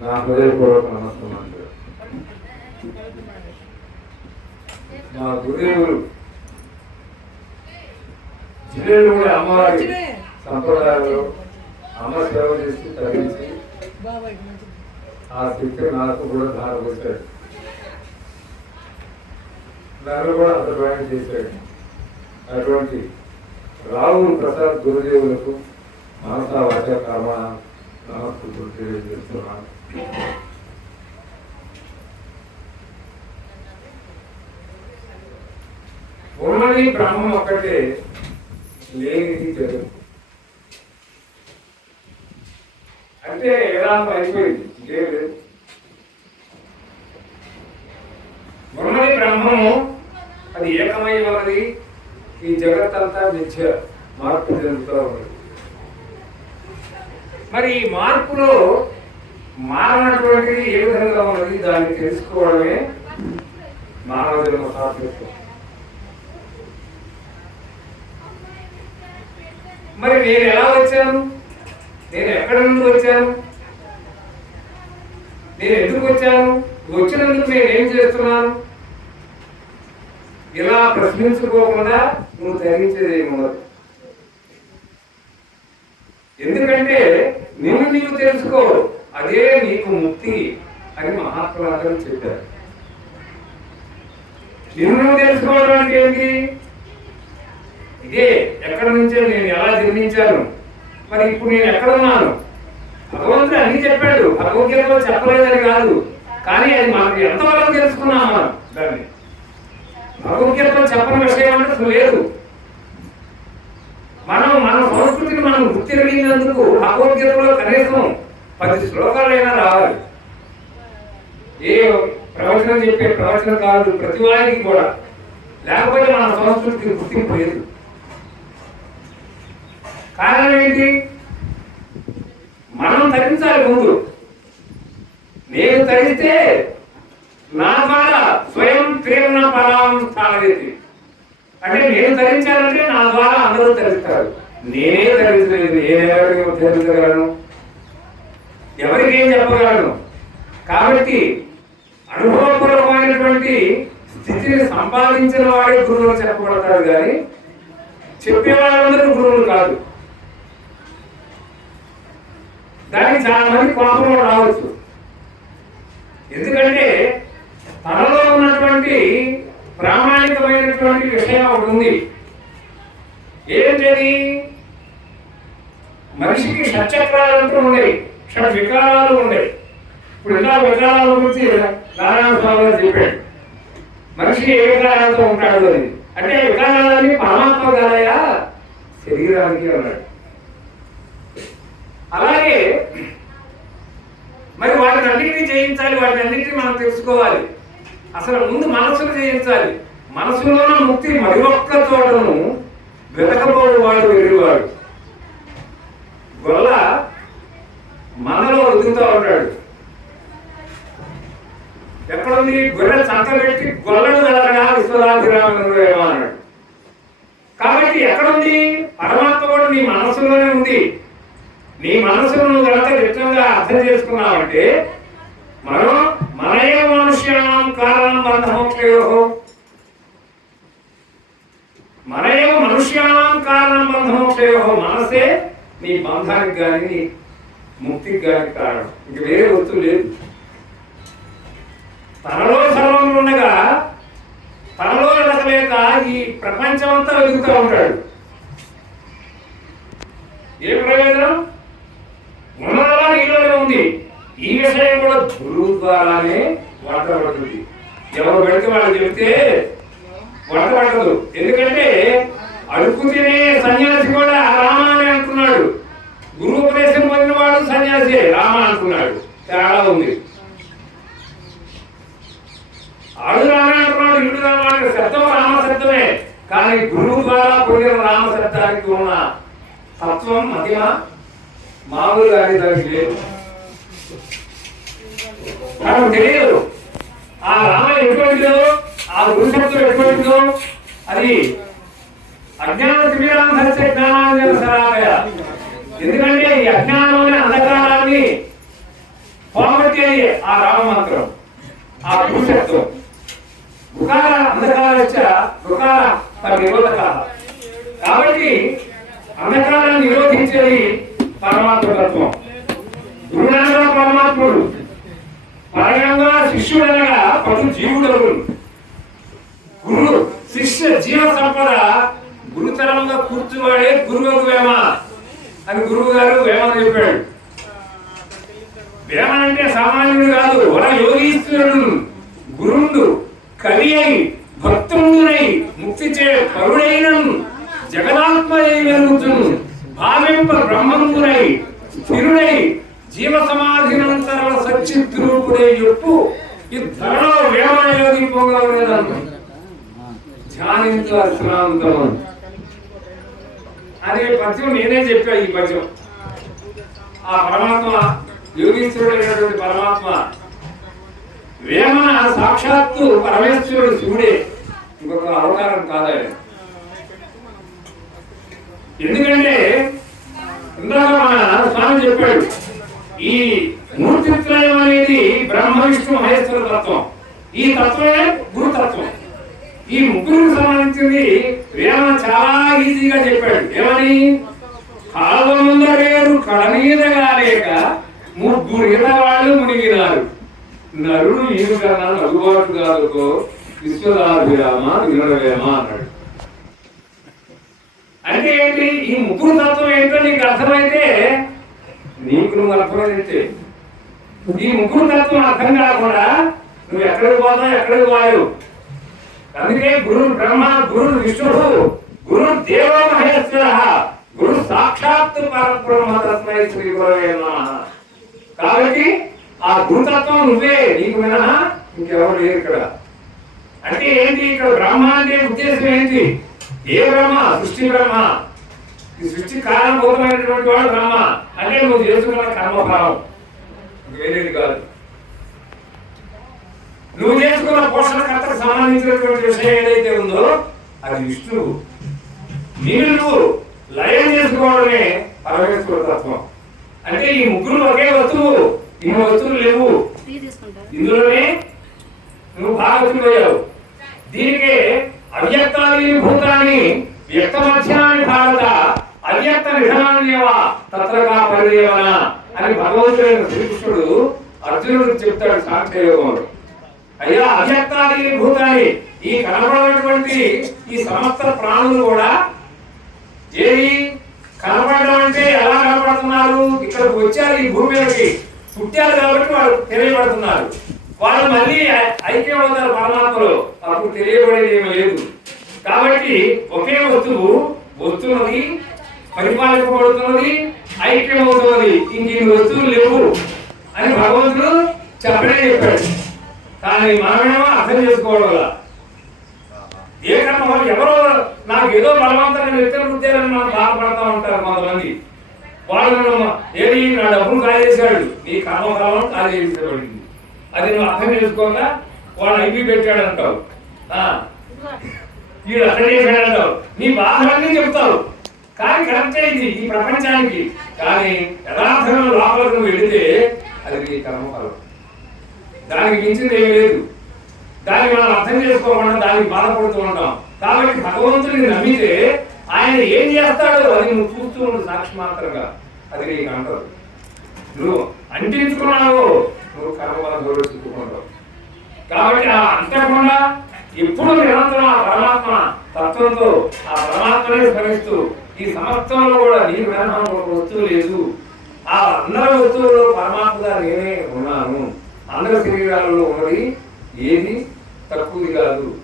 నా హృదయపూర్వక నమస్కారం మా గురుదేవులు జిల్లేలు కూడా అమ్మవారి సంప్రదాయంలో అమ్మ సేవ చేసి తగ్గించి ఆ శక్తి నాకు కూడా ధారపోసాడు నన్ను కూడా అసలు చేశాడు. అటువంటి రాహుల్ ప్రసాద్ గురుదేవులకు మనసా వాచ కర్మ నమస్కృతులు తెలియజేస్తున్నాను ఉన్నది బ్రహ్మం ఒక్కటే లేనిది జగత్ అంటే ఎలా అయిపోయింది? లేదు. ఉన్నది బ్రహ్మము అది ఏకమై ఉన్నది. ఈ జగత్తంతా మిథ్య మార్పు చెందుతూ ఉన్నది. మరి ఈ మార్పులో మారనటువంటిది ఏ విధంగా ఉన్నది దాన్ని తెలుసుకోవడమే మానవ జన్మ సాధ్యత్వం మరి నేను ఎలా వచ్చాను? నేను ఎక్కడి నుండి వచ్చాను? నేను ఎందుకు వచ్చాను? వచ్చినందుకు నేను ఏం చేస్తున్నాను? ఇలా ప్రశ్నించుకోకుండా నువ్వు ధరించేది ఏమో ఎందుకంటే నిన్ను నీవు తెలుసుకో. అదే నీకు ముక్తి అని మహాత్ములందరూ చెప్పారు. నిన్ను నువ్వు తెలుసుకోవడం అంటే ఏంటి? ఇదే ఎక్కడి నుంచో నేను ఎలా జన్మించాను? మరి ఇప్పుడు నేను ఎక్కడ ఉన్నాను? భగవంతుడు అన్ని చెప్పాడు. భగవద్గీతలో చెప్పలేదని కాదు. కానీ అది మనకు ఎంతవరకు తెలుసుకున్నాం మనం దాన్ని. భగవద్గీతలో చెప్పని విషయం అంటే లేదు. మనం మన సంస్కృతిని మనం గుర్తిరిగినందుకు భగవద్గీతలో కనీసం పది శ్లోకాలైనా రావాలి. ఏ ప్రవచనం చెప్పే ప్రవచనం కాదు ప్రతి వారికి కూడా. లేకపోతే మన సంస్కృతికి గుర్తింపు లేదు. కారణం ఏంటి? మనం ధరించాలి ముందు. నేను ధరిస్తే నా ద్వారా స్వయం ప్రేరణ ఫలం స్థానవేది అంటే నేను ధరించాలంటే నా ద్వారా అందరూ ధరిస్తారు. నేనే ధరించలేదు నేనెవరికి ధరించగలను? ఎవరికి ఏం చెప్పగలను? కాబట్టి అనుభవపూర్వమైనటువంటి స్థితిని సంపాదించిన వాడే గురువులు చెప్పబడతారు కానీ చెప్పే వాళ్ళందరూ గురువులు కాదు. దానికి చాలా మంది కోపం రావచ్చు. ఎందుకంటే తనలో ఉన్నటువంటి ప్రామాణికమైనటువంటి విషయం ఒకటి ఉంది. ఏంటది? మనిషికి షట్చక్రాలంటూ ఉండేవి షట్ వికారాలు ఉండేవి. ఇప్పుడు ఇలా వికారాల గురించి నారాయణ స్వామి చెప్పాడు. మనిషి ఏ వికారాలతో ఉంటాడు అని. అంటే వికారాలని పరమాత్మ కాదయా? శరీరానికి అన్నాడు. అలాగే మరి వాటిని అన్నింటినీ జయించాలి వాటిని అన్నింటినీ మనం తెలుసుకోవాలి. అసలు ముందు మనసును జయించాలి మనసులోన ముక్తి మరి ఒక్క చోటను వెతకపోడు వాడు వెరివాడు. గొల్ల మనలో వదులుతూ ఉంటాడు ఎక్కడుంది? గొర్రె సంత పెట్టి గొల్లను వెలగగా విశ్వరాధిరామను అన్నాడు. కాబట్టి ఎక్కడుంది? పరమాత్మ కూడా నీ మనసులోనే ఉంది. నీ మనసును నువ్వు కనుక నిత్యంగా అర్థం చేసుకున్నావంటే మనం కారణం బంధమోక్షయో మనయ మనుష్యాం కారణం బంధమోక్షయో మనసే నీ బంధానికి కానీ నీ ముక్తికి కానీ కారణం. ఇంక వేరే వస్తువు లేదు. తనలో సర్వం ఉండగా తనలో వెతకలేక ఈ ప్రపంచం అంతా వెతుకుతూ ఉంటాడు. ఏ ప్రయోజనం? ఉన్నదలా నీలోనే ఉంది. ఈ విషయం కూడా గురువు ద్వారానే వాడబడుతుంది. ఎవరు పెడితే వాళ్ళు చెబితే వాడబడదు ఎందుకంటే అడుగు తినే సన్యాసి కూడా రామ అని అంటున్నాడు. గురువు ఉపదేశం పొందిన వాడు సన్యాసి రామ అంటున్నాడు. తేడా ఉంది. అడు రామ అంటున్నాడు ఇడు రామ అంటే శబ్దం రామ శబ్దమే. కానీ గురువు ద్వారా పొందిన రామ శబ్దానికి ఉన్న తత్వం మహిమ మామూలుగా అని దానికి లేదు. తెలియదు. ఆ రామాయణం ఎటువంటిదో ఆ గురుశక్తులు ఎటువంటిదో అది అజ్ఞాన తిమిరాంధరిసే జ్ఞానాన్ని సరాలయ. ఎందుకంటే ఈ అజ్ఞానమైన అంధకారాన్ని రామమంత్రం ఆ పురుషత్వం గుకార అంధకారచ్చ గుకార నిరోధక కాబట్టి అంధకారాన్ని నిరోధించేది పరమాత్మ తత్వం. గురునాథ పరమాత్ముడు. శిష్యుడు అనగా పదు జీవుడు గురువు శిష్య జీవ సంపద గురుతరంగా కూర్చువాడే గురువు వేమ అని గురువు గారు వేమని చెప్పాడు. వేమ అంటే సామాన్యుడు కాదు వర యోగీశ్వరుడు. గురుండు కవి అయి భక్తుండునై ముక్తి చే కరుడైన జగదాత్మ వెలుగుతును భావింప బ్రహ్మంగునై స్థిరుడై జీవ సమాధి సమాధినంతర సచ్చిద్రూపుడై చెప్పు ఈ ధరలో వేమన యోగి ధ్యానించు అర్చనాంతము అనే పద్యం నేనే చెప్పా ఈ పద్యం. ఆ పరమాత్మ యోగీశ్వరుడైనటువంటి పరమాత్మ వేమన సాక్షాత్తు పరమేశ్వరుడు శివుడే. ఇంకొక అవతారం కాదాయన ఎందుకంటే ఇందాక మన స్వామి చెప్పాడు ఈ మూర్తిత్రయం అనేది బ్రహ్మ విష్ణు మహేశ్వర తత్వం. ఈ తత్వమే గురుతత్వం ఈ ముగ్గురికి సంబంధించింది వేమ చాలా ఈజీగా చెప్పాడు. ఏమని? కాలముందరేరు కళ మీదగా లేక ముగ్గురు ఇళ్ళవాళ్ళు మునిగినారు. నరుడు ఈరు కన్నా నలుబాటు కాదుకో విశ్వదాభిరామ వినడవేమ అన్నాడు. అంటే ఏంటి? ఈ ముగ్గురు తత్వం ఏంటో నీకు అర్థమైతే నీకు నువ్వు అర్థమైతే ఈ ముగ్గురు తత్వం అర్థం కాకుండా నువ్వు ఎక్కడికి పోతావు ఎక్కడికి పోయావు అందుకే గురు బ్రహ్మ గురు విష్ణుడు గురు దేవ మహేశ్వర గురు సాక్షాత్ పరబ్రహ్మ తస్మై శ్రీ గురవే కాబట్టి ఆ గురుతత్వం నువ్వే నీకు మినహా ఇంకెవరు లేరు ఇక్కడ. అంటే ఏంటి ఇక్కడ బ్రహ్మ అంటే ఉద్దేశం ఏంటి? ఏ బ్రహ్మ? సృష్టి బ్రహ్మ. ఈ సృష్టి కారణభూతమైనటువంటి వాడు బ్రహ్మ. అంటే నువ్వు చేసుకున్న కర్మఫలం. వేరేది కాదు. నువ్వు చేసుకున్న పోషణకర్తకు సంబంధించినటువంటి విషయం ఏదైతే ఉందో అది విష్ణువు. నువ్వు లయం చేసుకోవడమే పరమేశ్వర తత్వం. అంటే ఈ ముగ్గురు ఒకే వస్తువు ఇన్ని వస్తువులు లేవు. ఇందులోనే నువ్వు భాగవతుడయ్యావు దీనికి అవ్యక్తాన్ని భూతాన్ని వ్యక్త మధ్యాన్ని భారత అవ్యక్త నిధనాన్నేవా తత్రగా పరిదేవన? అని భగవంతుడైన శ్రీకృష్ణుడు అర్జునుడికి చెప్తాడు సాంఖ్యయోగంలో. అయ్యా అవ్యక్తాది భూతాయి ఈ కనబడినటువంటి ఈ సమస్త ప్రాణులు కూడా ఏవి కనపడడం అంటే ఎలా కనపడుతున్నారు ఇక్కడికి వచ్చారు ఈ భూమి మీదకి. పుట్టారు కాబట్టి వాళ్ళు తెలియబడుతున్నారు. వాళ్ళు మళ్ళీ ఐ- ఐక్యం అవుతారు పరమాత్మలో. అప్పుడు తెలియబడేది ఏమీ లేదు. కాబట్టి ఒకే వస్తువు వస్తున్నది పరిపాలింపబడుతున్నది ఐక్యం అవుతున్నది ఇంక ఈ వస్తువులు లేవు అని భగవంతుడు చెప్పడే చెప్పాడు. కానీ మనమేమో అర్థం చేసుకోవడం వల్ల. ఏ కర్మ వల్ల? ఎవరో నాకు ఏదో బలవంతంగా వ్యక్తులు పుట్టారని మనం బాధపడతా ఉంటారు కొంతమంది. వాళ్ళు ఏది? నా డబ్బులు కాజేశాడు నీ కర్మఫలం కాజేసేయబడింది అది నువ్వు అర్థం చేసుకోగా వాళ్ళు ఐపీ పెట్టాడు అంటావు ఆ, వీడు అర్థం చేశాడు అంటావు నీ బాధలన్నీ చెప్తావు. కానీ కరెక్ట్ అయింది ఈ ప్రపంచానికి. కానీ యథార్థంగా లోపలికి నువ్వు వెళితే అది నీ కర్మఫలం దానికి మించింది ఏమీ లేదు. దాన్ని మనం అర్థం చేసుకోకుండా దానికి బాధపడుతూ ఉంటాం. కాబట్టి భగవంతుడిని నమ్మితే ఆయన ఏం చేస్తాడో అది నువ్వు చూస్తూ ఉండు సాక్షి మాత్రంగా. అది నీకు అంటారు నువ్వు అంటించుకున్నావు నువ్వు కర్మఫలం గౌరవించుకుంటావు కాబట్టి ఆ అంటకుండా ఎప్పుడు నిరంతరం ఆ పరమాత్మ తత్వంతో ఆ పరమాత్మనే స్మరిస్తూ ఈ సమస్తంలో కూడా నీ మినహా ఒక వస్తువు లేదు. ఆ అందరి వస్తువులో పరమాత్మగా నేనే ఉన్నాను. అందరి శరీరాలలో ఉన్నది ఏది? తక్కువది కాదు.